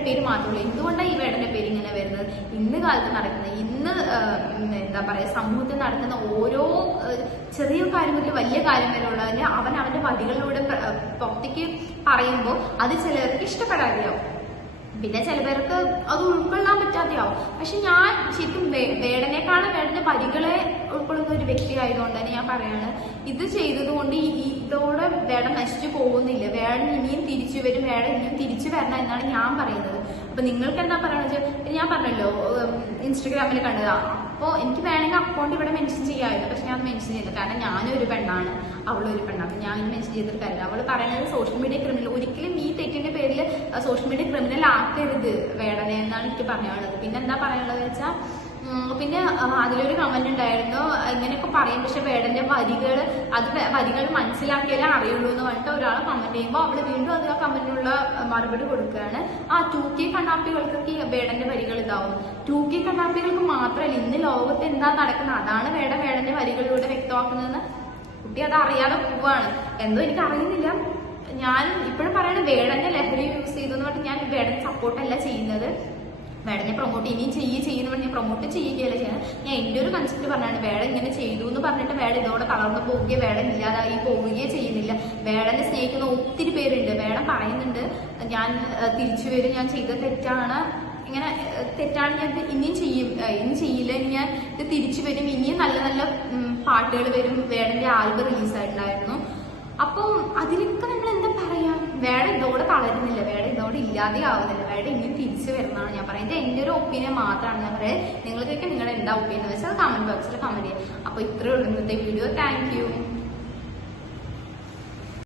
വേടന്റെ പേര് മാത്രമേ. എന്തുകൊണ്ടാണ് ഈ വേടന്റെ പേര് ഇങ്ങനെ വരുന്നത്? ഇന്ന് കാലത്ത് നടക്കുന്നത്, ഇന്ന് എന്താ പറയാ സമൂഹത്തിൽ നടക്കുന്ന ഓരോ ചെറിയ കാര്യം മുതൽ വലിയ കാര്യം വരെയുള്ളതിന് അവന്റെ വരികളിലൂടെ പുറത്തേക്ക് പറയുമ്പോൾ അത് ചിലർക്ക് ഇഷ്ടപ്പെടാതെയാവും, പിന്നെ ചില പേർക്ക് അത് ഉൾക്കൊള്ളാൻ പറ്റാതെയാവും. പക്ഷെ ഞാൻ ശരിക്കും വേടനേക്കാളും വേടന്റെ വരികളെ ഉൾക്കൊള്ളുന്ന ഒരു വ്യക്തി ആയതുകൊണ്ട് തന്നെ ഞാൻ പറയാണ്, ഇത് ചെയ്തത് കൊണ്ട് ഇതോടെ വേടൻ നശിച്ചു പോകുന്നില്ല. വേടൻ ഇനിയും തിരിച്ചു വരും, വേടൻ ഇനിയും തിരിച്ചു വരണം എന്നാണ് ഞാൻ പറയുന്നത്. അപ്പൊ നിങ്ങൾക്ക് എന്താ പറയുന്നത് വെച്ചാൽ, ഞാൻ പറഞ്ഞല്ലോ ഇൻസ്റ്റഗ്രാമിൽ കണ്ടതാ. അപ്പോൾ എനിക്ക് വേണമെങ്കിൽ അക്കൗണ്ട് ഇവിടെ മെൻഷൻ ചെയ്യാമായിരുന്നു, പക്ഷെ ഞാൻ മെൻഷൻ ചെയ്തു. കാരണം ഞാനും ഒരു പെണ്ണാണ്, അവളും ഒരു പെണ്ണാണ്. അപ്പൊ ഞാൻ മെൻഷൻ ചെയ്തിട്ട് കാര്യമില്ല. അവള് പറയുന്നത് സോഷ്യൽ മീഡിയ ക്രിമിനൽ, ഒരിക്കലും ഈ തെറ്റിന്റെ പേരിൽ സോഷ്യൽ മീഡിയ ക്രിമിനൽ ആക്കരുത് വേടനെ എന്നാണ് എനിക്ക് പറയാനുള്ളത്. പിന്നെ എന്താ പറയാനുള്ളത് വെച്ചാൽ, പിന്നെ അതിലൊരു കമന്റ് ഉണ്ടായിരുന്നു, ഇങ്ങനെയൊക്കെ പറയും പക്ഷെ വേടന്റെ വരികൾ മനസ്സിലാക്കിയാലേ അറിയുള്ളൂ എന്ന് പറഞ്ഞിട്ട് ഒരാൾ കമന്റ് ചെയ്യുമ്പോൾ അവള് വീണ്ടും അത് ആ കമന്റിനുള്ള മറുപടി കൊടുക്കുകയാണ്. 2K കണ്ണാപ്പികൾക്കൊക്കെ വേടന്റെ വരികൾ ഇതാവും. 2K കണ്ണാപ്പികൾക്ക് മാത്രമല്ല, ഇന്ന് ലോകത്ത് എന്താ നടക്കുന്നത് അതാണ് വേടന്റെ വരികളിലൂടെ വ്യക്തമാക്കുന്നതെന്ന് കുട്ടി അത് അറിയാതെ പോവാണ്. എന്തോ എനിക്ക് അറിയുന്നില്ല. ഞാൻ ഇപ്പോഴും പറയണത് വേടന്റെ ലഹരി യൂസ് ചെയ്തെന്ന് പറഞ്ഞിട്ട് ഞാൻ വേടനെ സപ്പോർട്ടല്ല ചെയ്യുന്നത്. വേടനെ പ്രൊമോട്ട് ഇനിയും ചെയ്യുന്ന ഞാൻ പ്രൊമോട്ട് ചെയ്യുകയല്ല ചെയ്യുന്നത്. ഞാൻ എൻ്റെ ഒരു കൺസെപ്റ്റ് പറഞ്ഞാണ്, വേടൻ ഇങ്ങനെ ചെയ്തു എന്ന് പറഞ്ഞിട്ട് വേടൻ ഇതോടെ തളർന്നു പോവുകയോ വേടൻ ഇല്ലാതായി പോവുകയോ ചെയ്യുന്നില്ല. വേടനെ സ്നേഹിക്കുന്ന ഒത്തിരി പേരുണ്ട്. വേടൻ പറയുന്നുണ്ട്, ഞാൻ തിരിച്ചു വരും, ഞാൻ ചെയ്ത തെറ്റാണ്, ഇങ്ങനെ തെറ്റാണ്, ഞാൻ ഇനിയും ചെയ്യില്ല, ഞാൻ ഇത് തിരിച്ചു വരും, ഇനിയും നല്ല നല്ല പാട്ടുകൾ വരും. വേടന്റെ ആൽബം റിലീസായിട്ടുണ്ടായിരുന്നു. അപ്പം അതിലൊക്കെ നമ്മൾ എന്താ പറയാ, വേടൻ ഇതോടെ തളരുന്നില്ല, വേടൻ ഇതോടെ ഇല്ലാതെ ആവുന്നില്ല, വേടൻ ഇങ്ങനെ തിരിച്ചു വരുന്നതാണ് ഞാൻ പറയുന്നത്. എൻ്റെ ഒരു ഒപ്പീനിയൻ മാത്രമാണ് ഞാൻ പറയുന്നത്. നിങ്ങൾക്കൊക്കെ നിങ്ങളുടെ എന്താ ഒപ്പീനിയൻ വെച്ചാൽ കമന്റ് ബോക്സിൽ കമന്റ് ചെയ്യാം. അപ്പൊ ഇത്രയേ ഉള്ളൂ ഇന്നത്തെ വീഡിയോ. Thank you.